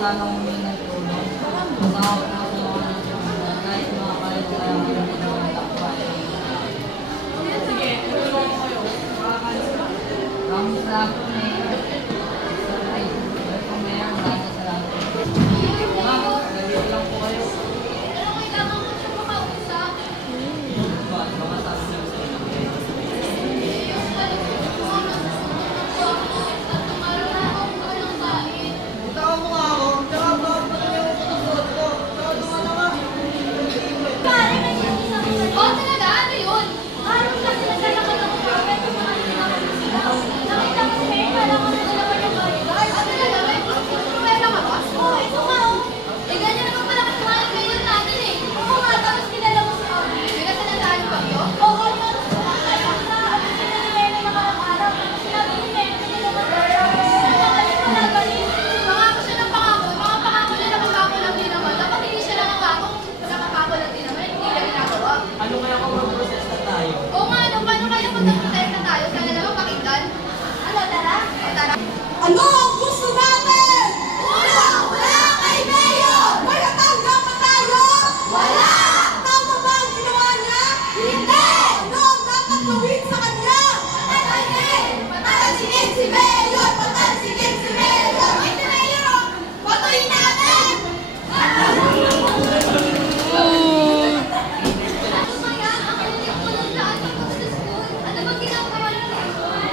sana humingi ng tulong. Masakot na sa mga nasusunod kahit mga kahit kaya kami ng takpa. Sige, tulungan ko kayo. Maraming salamat po, Mayor. Ay, welcome, Mayor. Maraming salamat. Ma'am, nandito lang po kayo. Pero kailangan ko siya makausap. Baka sabi niyo sa inyo. Yung ano, tatlong araw na akong walang kain. Itaw mo nga ako. Tsaka bakit pa rin yung patutuot ko? Tsaka dumana ka. Pare, may isang oh, talaga? Ano yun? Araw lang naglalakad ako sa akin. Nakita ko si Mary, kala ko na dalawa yung bodyguard. Ah, talaga? May pruwela ka ba? Oo, ito nga oh. Eh, ganyan naman pala kasi mga ngayon natin eh. Oo nga, tapos kinala mo si Audrey. May natatandaan ba ito? Oo, yun. Kaya ako na, ano sila ni Mary nakarang araw. Sinabi ni Mary, hindi naman tayo. Nakalit pala galing. Pangako siya ng pangako. Mga pangako na nakapako lang din naman. Dapat hindi siya nakapako. Nakapako lang din naman. Hindi niya ginagawa. Ano kaya kung mag-process na tayo? Oo nga, no, paano kaya kung nag-protect na tayo? Sana naman pakinggan. Ano, tara? O, tara. Ano ang gusto natin? Wala! Wala kay Mayor! May natanggap pa tayo? Wala! Tama ba ang ginawa niya? Hindi! Ano ang dapat gawin sa kanya? Patayin! Patalsigin si Mayor! Patalsigin si Mayor! Ay, si Mayor! Oh! Patayin natin! Ano ba yan? Ang kulit ko lang daan tapos sa school. Ano bang ginagawa niyo?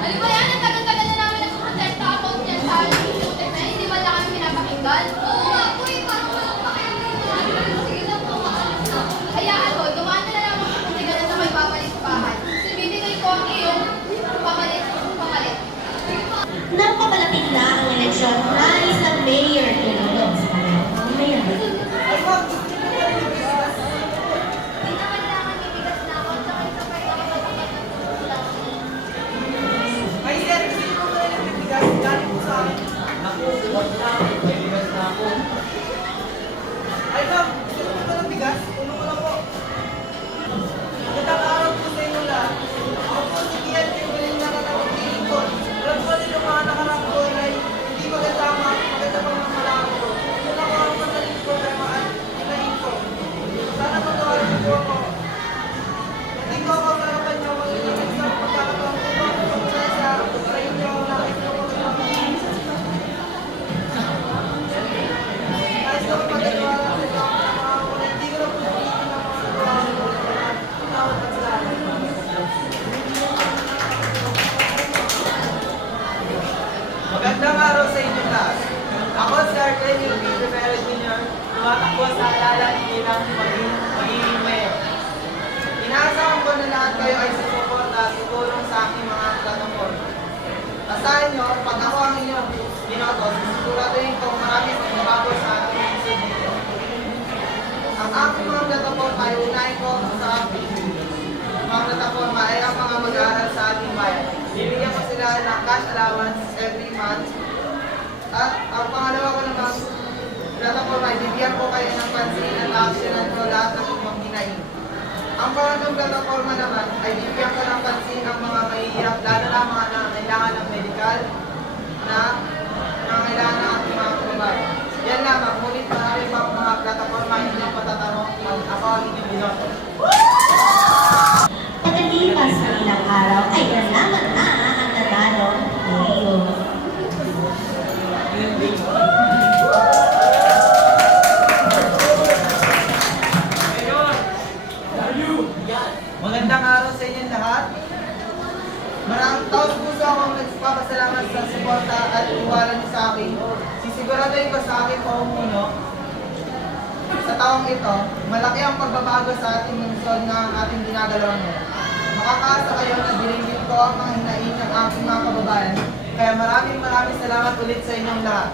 Ano ba yan? Ang tagal-tagal na namin nag-protect sa account niya sa protect na hindi man lang kami pinapakinggan. Oo nga po eh, parang walang pakialam. Sige lang po, maalis na. Hayaan mo, dumaan na lang ako sa kutiganan na may babalik sa bahay. Bibigay ko ang iyong pamalit. Napapalapit na ang eleksyon na isang mayor tulong sa kanya. Mayor. Ay, ma'am, gusto niyo ba yung bigas? Pinakailangan ibigas na ako at saka isa pa yung Ay, sir, gusto niyo ba yung bigas? Galing po sa akin. Naku, wag na. May bigas na ako. Ay, ma'am, gusto niyo ba ng bigas? Tulong ko lang po. Magandang araw po sa inyo lahat. Ako po si Kian Kimberly na nananatiling ko. Alam ko din yung mga nakarang ko ay hindi maganda ang maganda pa ng malaki ko. Kung ako ang madaling problema ay hinahin ko. Sana patawarin niyo po ako. Hindi ko ako karapan niyo mag-inagin sa pagkakataon ko ba ako sa inyo nakita ko ng Nais ko magpagkatiwala sa inyo ang mga ako na hindi ko na po sabihin ang mga nagawa ko. Tawad at salamat. Magandang araw sa inyo lahat. Ako si Arcanio P. Rivera Jr. Tumatakbo sa halalan bilang magiging mayor. Inaasahan ko na lahat kayo ay susuporta at tutulong sa aking mga plataforma. Asahan nyo, pag ako ang inyong binoto, siguraduhin kong maraming magbabago sa aking isip dito. Ang aking mga plataforma ay unahin ko sa mga plataforma ay ang mga mag-aaral sa ating bayan. Bibigyan ko sila ng cash allowance every month. At ang pangalawa ko naman, plataforma ay bibigyan ko kayo ng pansin at aksyonan ko lahat ng inyong hinahin. Ang pangatlong plataforma naman ay bibigyan ko ng pansin ang mga mahihirap, lalo na mga nangangailangan ng medical na nangangailangan ng ating mga kababayan. Yan lamang, ngunit marami pang mga plataforma ang inyong patatanong pag ako ang inyong binoto. Pagkalipas ng ilang araw ay nalaman na ang nanalo mayor. Magandang araw sa inyong lahat. Maraming taos puso akong nagpapasalamat sa suporta at tiwala niyo sa akin. Sisiguraduhin ko sa aking pamumuno sa taong ito, malaki ang pagbabago sa ating lungsod na ang ating ginagalaw ngayon. Makakaasa kayo na dinigin ko ang mga hinain ng aking mga kababayan. Kaya maraming salamat ulit sa inyong lahat.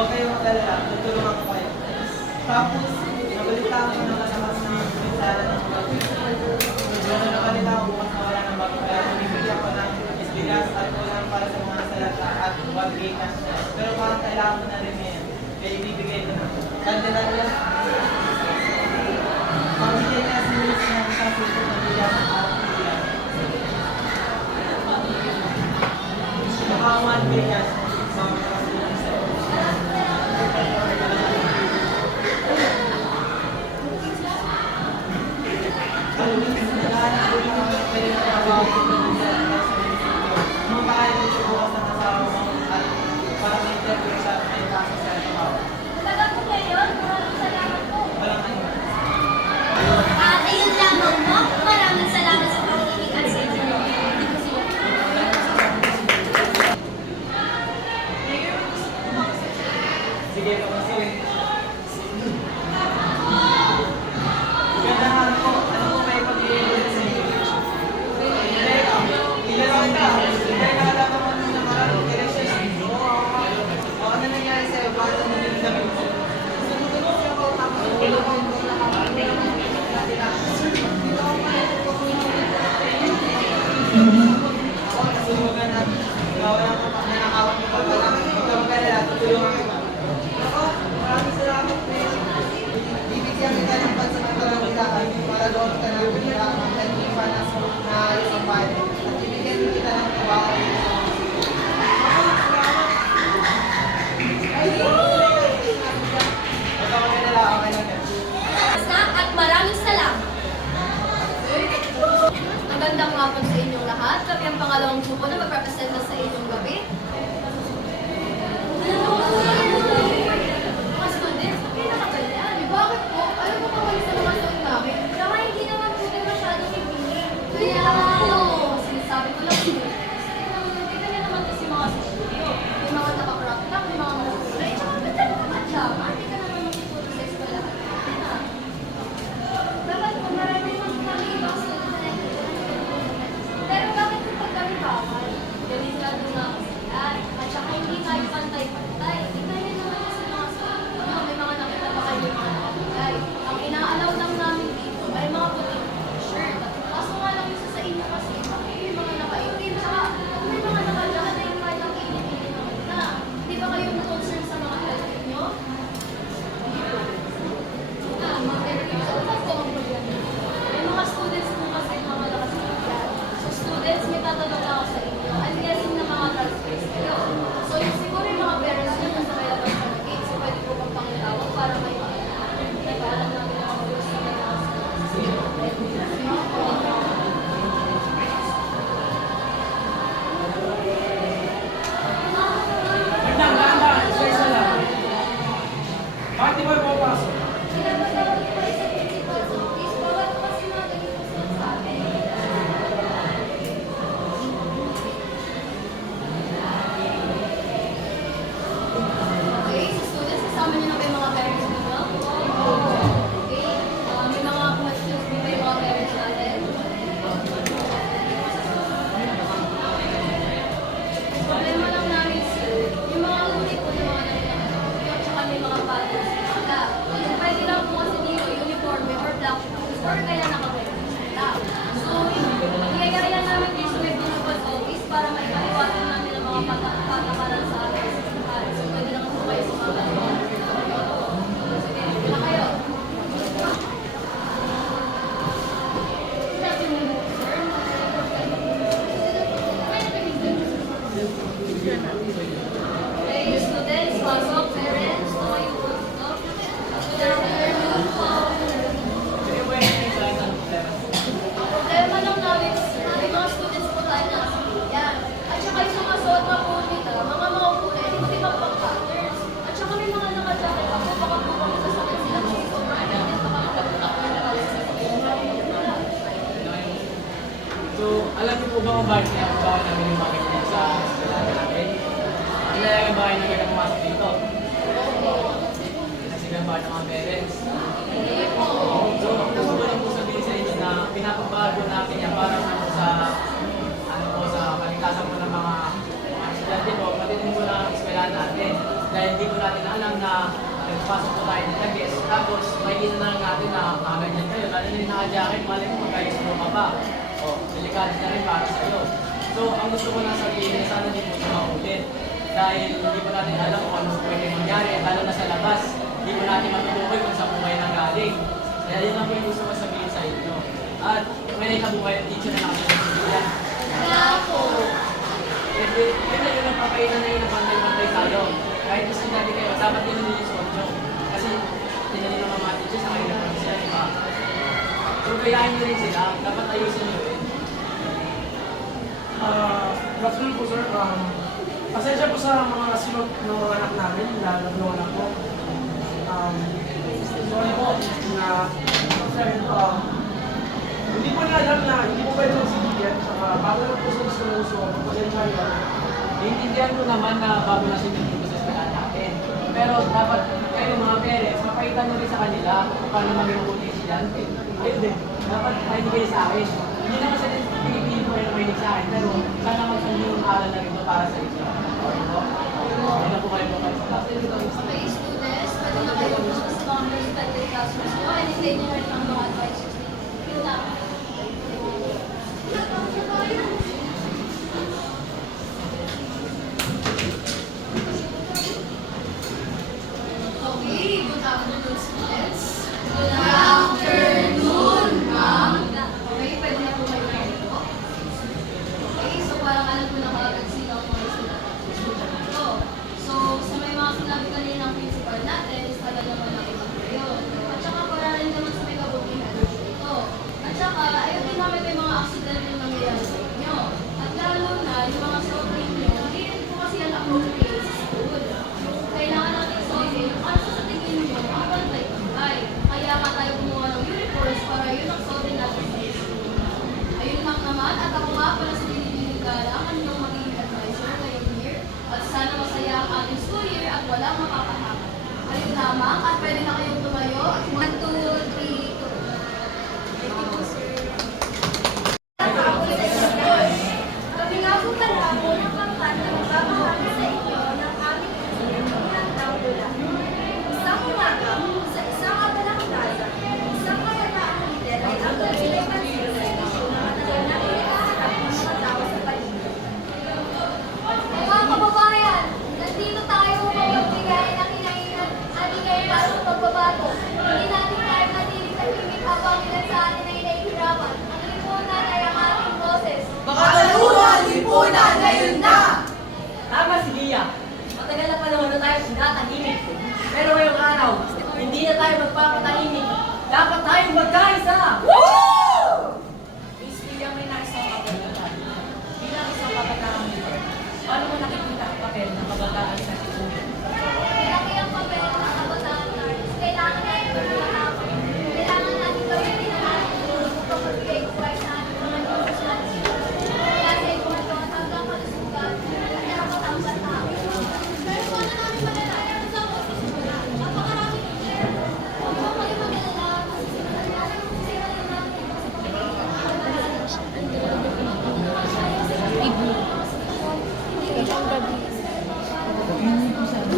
Huwag kayong mag-alala, tutulungan ko kayo. Tapos, nabalitaan ko na malakas na pinsala ng mga Doon na naman nila ako bukas na wala ng bago. Kaya bumibigyan ko ng isbigas at ulam para sa mga salata at 1K cash. Pero parang kailangan ko na rin ngayon. Kaya ibibigay ko na. Kandilan nila. Pamigay na si Luis na isang suso ng bigas at bigas. Baka 1K cash. Mga kasulang sa'yo. Talaga po ngayon, maraming salamat po. At ayun lamang po, maraming salamat sa pakikinig at sa inyo. Sige, kasi ganda nga po, ano po may pag-iingat sa inyo? Ilan ka? Teka, alam mo na maraming election. O ano nangyari sa'yo? Bakit ano naging damit mo? Ako, nasunugan na. Wala ko pa nanakawat mo pa pala. Huwag ka mag-alala, tutulungan kita. Ako, maraming salamat po. Bibigyan kita ng pansamantalang kailangan para doon ka na kailangan at hindi pa na isang bahay. At bibigyan kita ng trabaho. Huwag ka mag-alala, okay lang yan. At maraming salamat. Magandang hapon sa inyong lahat. Kami ang pangalawang grupo na magpapresenta sa inyong gabi. Mga students, pinakaganyan. Bakit po? Ano po kami sa mga suot namin? Kaya hindi naman po din masyadong ibigay. Kaya sinasabi ko lang po. Tignan niyo naman kasi mga sa studio. May mga nakakrop top, may mga kulay. Tsaka ba't tayo makachama? Hindi ka naman magtuturo sa eskwelahan. Dapat po marami mas kami ibang student. Pero bakit po pag kami bawal? Delikado na kasi yan. At saka hindi tayo pantay-pantay. Tignan niyo naman kasi mga student. May mga nakita ba kayo yung mga nakapagay? Ang inaalaw lang namin dito ay mga puting shirt. Kaso nga lang isa sa inyo kasi, may mga nakaitim. Tsaka may mga nakajahan na yung kanyang init-init naman na. Di ba kayo concern sa mga health niyo? May mga students po kasi mga malakas yan. So students, may tatanong lang ako sa inyo. I'm guessing na mga transfers kayo. So yung siguro yung mga parents nyo nasa kaya pa sa gate. So pwede po bang pangitawag para may nag-aalam namin ang mga gusto na Bakit di ba ipapasok? Pinapatawag ko kayo sa principal sa office. Bawal po kasi mga ganito sa amin. Okay, so students, kasama niyo na ba yung mga parents niyo? Okay, may mga questions din ba yung mga parents natin? Problema lang namin, sir, yung mga huli po yung mga nangyayari, at saka may mga patterns sila. Yung pwede lang po kasi dito, uniforme or black shoes, or kaya nakapagod sila. So, niyayaya namin dito may principal's office para maipaliwanan namin ang mga patakaran sa atin. So, pwede lang po kayo sumama. Sige, pila kayo. Okay, students, pasok, parents, no, yung no? Ang problema lang namin, may mga students po tayo na yan. At saka yung mga suot na po nila, mga kulay, hindi ba pang patterns. At saka may mga nakajacket pa po, baka po kami sasakit sila kasi sobrang init, baka magkaputak na nakalis sa sasakit. So, alam niyo po ba kung bakit niya bawal namin yung mga ganyan sa eskwelahan namin? Ilalagay ba kayo na kaya pumasok dito? Kasi nga ba ng mga parents? So, gusto ko lang po sabihin sa inyo na pinapabago natin yan para sa kaligtasan po ng mga estudyante po, pati din po ng eskwelahan natin. Dahil di po natin alam na nagpasok po tayo ng guest. Tapos, may na lang natin na ganyan kayo. Lalo na yung naka-jacket, mali mo magkayos mo ka pa. O, delikado na rin para sa'yo. So, ang gusto ko na sabihin, sana din po siya maulit. Dahil hindi po natin alam kung ano pwede mangyari, lalo na sa labas. Hindi po natin matutukoy kung saan po kayo nanggaling. Kaya yun lang po yung gusto ko sabihin sa inyo. At may naitabuhay ang teacher na nakasimulan. Wala po. Yun na yung nagpapainan na yun ang bantay-bantay tayo. Kahit mas hindi kayo, dapat din nyo yung sosyo. Kasi tinanong ng mga teacher sa kayo na sila, di ba? So, kayahin nyo rin sila. Dapat ayusin nyo rin. Good afternoon po, sir. Pasensya po sa mga nasunod ng mga anak namin, lalo ng anak ko. Sorry po na, sir, hindi po niya alam na hindi po pwede magsigiyan. Saka bago lang po sa gusto ng uso, pasensya niya. Naiintindihan ko naman na bago na sinunod ko sa eskwelahan natin. Pero dapat kayo mga parents, mapaitan nyo rin sa kanila kung paano maging mabuti estudyante. Ayun din, dapat makinig kayo sa akin. Hindi naman sa pinipili ko rin na mahinig sa akin, pero sana magsanyo yung aral na rin para sa inyo. Okay po? Ayun na po kayo po kayo sa class. Okay, students, pwede na kayo po sa mga respected classmates mo and hindi nyo rin ang mga advices. Yun lang. Okay, good afternoon, students. Good afternoon, ma'am. Okay, pwede na po kayo dito. Okay, so parang alam ko na kaagad sino ang mga estudyante ko. So, sa may mga sinabi kanina ng principal natin, is tagal naman natin yun. At saka para rin naman sa may kabutihan dito. At saka, ayun din namin may mga accident yung nangyayari sa inyo. At lalo na, yung mga sobrang nyo, hindi rin po kasi yan appropriate sa school. Kailangan natin sorry, yung ano sa tingin nyo, ang bantay-bantay. Kaya nga tayo gumawa ng uniforms para yun ang sorry natin sa school. Ayun lang naman, at ako nga pala sa Dinidinig Gala, ang inyong magiging advisor ngayong year. At sana masaya ang ating school year at walang makakahaman. Ayun lamang, at pwede na kayong tumayo. 1, 2, 3, 2. Thank you po, sir. Kami nga po pala po ng kampanya na magbabahagi sa inyo ng aming ng tawula. Isang umaga, sa isang abalang plaza, isang kayataang leader ay ang sila'y pansin sa isyu na matagal na inihaharap ng mga tao sa paligid. Mga kababayan, nandito tayo upang magbigay ng hinahingan at hingay para sa pagbabago. Hindi natin kaya matiling tahimik habang ilan sa atin ay nahihirapan. Ang lipunan ay ang ating boses. Makakaluhan, lipunan, ngayon na! Tama si Lia. Matagal na panahon na tayo sinatahimik. Pero ngayong araw, hindi na tayo magpapatahimik. Dapat tayong magkaisa! Miss Lia, may naisang kabataan. Bilang isang kabataang leader, paano mo nakikita ang papel ng kabataan sa school? Malaki ang papel ng kabataan arts. Kailangan natin pagkakataon. Kailangan natin gawin din ang ating tulong upang magbigay buhay sa ating mga estudyante. Mula sa edukasyon hanggang kalusugan, at dapat ang tao. Pero kung ano namin malalaman sa boses mo, napakarami ng share. Huwag mo kayo mag-alala kasi simulan natin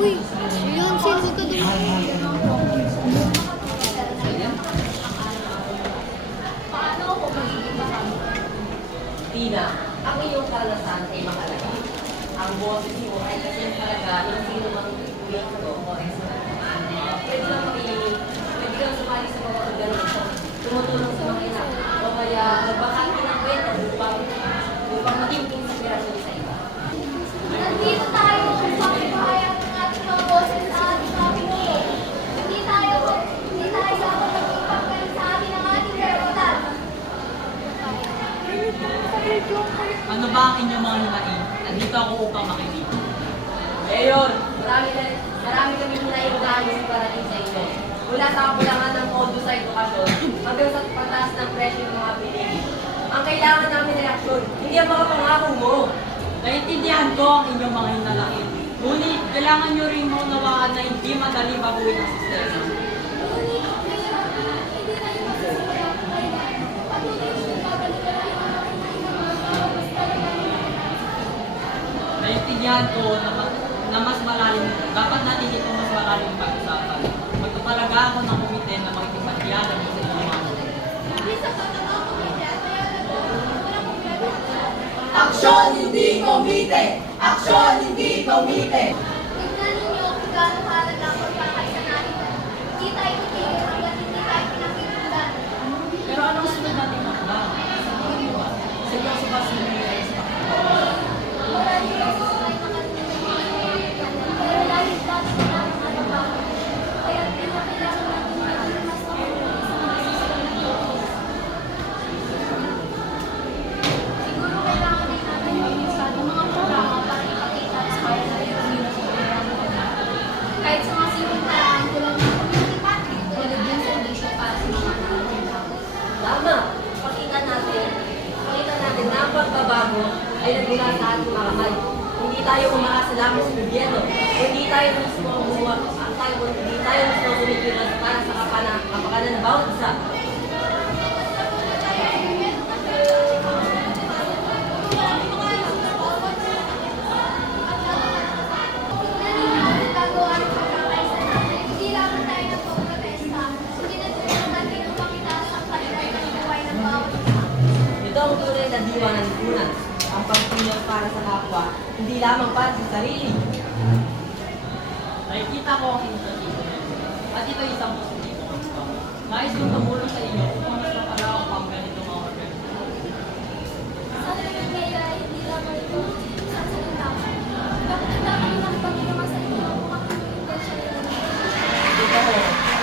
Uy, yun, sino ka Paano ako magiging makamit? Tina, ang iyong karanasan ay mahalaga. Ang boses mo ay kasing halaga ng sino mang ikuya mo o pwede lang makinig, pwede kang sumali sa mga organisasyon, tumutulong sa mga ina, o kaya magbahagi ng kwento upang maging inspirasyon sa iba. Nandito tayo upang ipahayag ng ating mga boses sa ating mga pinuno. Hindi tayo dapat magpapagay sa atin ang ating karapatan. Ano ba ang inyong mga hinaing? Nandito ako upang makinig. Mayor, Marami kami hinaing namin parating sa inyo. Mula sa kapulangan ng pondo sa edukasyon hanggang sa pagtaas ng presyo ng mga bilihin. Ang kailangan namin reaksyon, hindi ang mga pangako mo. Naintindihan ko ang inyong mga hinalain. Ngunit, kailangan nyo rin maunawaan na hindi madali baguhin ang sistema. Ngunit, hindi tayo masusulat ang kailan. Patuloy siyang babalikan ang mga mga mas talaga Naintindihan ko na na mas malalim, dapat natin ito mas malalim pag-usapan. Magtutalaga ako ng komite na makikipagdialog sa inyong mga Hindi sa pagkakang komite at kaya walang problema. Aksyon, hindi komite! Aksyon, hindi komite! Tignan ninyo kung gaano kahalaga ang pagkakaisa natin. Hindi tayo titigil hanggang hindi tayo pinakikinggan. Pero anong sunod natin hakbang? Seryoso ba si Miguel sa Marami kasi tayo makalimutan. Pero dahil dati na ang alabaw. Kaya pinakailangan natin maging mas mabuti sa mga susunod na ito. Siguro kailangan din natin mag-usad ng mga programa para ipakita at inspire natin ang mga programa. Kahit sa mga simpleng paraan tulad ng community package, tulad ng selection para sa mga tao. Tama. Pakita natin na ang pagbabago ay nagmula sa ating mga kamay. Hindi tayo umaasa lamang sa gobyerno. Hindi tayo mismo hindi tayo mismo kumikilos para sa kapakanan ng bawat isa. Nagagawa ng pagkakaisa natin. Hindi lamang tayo nagpoprotesta, kundi nagtutulungan natin ang pangitaas ang kalidad ng buhay ng bawat isa. Ito ang tunay na diwa ng lipunan. Ang pagtulong para sa kapwa, hindi lamang para sa sarili. Nakikita ko ang inisyatibo nito. At ito isang positibo. Nais kong tumulong sa inyo kung mas mapalawak pa ang ganitong mga organisasyon. Sa nangyayari ay hindi lamang ito isang salita. Bakit handa kami nakipagtulungan sa inyo kung ang intensyon nila? Ito ko,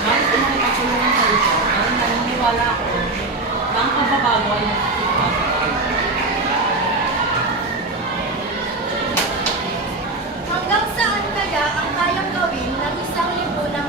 nais ko makipagtulungan sa ito dahil naniniwala ako na ang pagbabago ay nagsisimula sa tayo. Hanggang saan kaya ang kayang gawin ng isang lipunang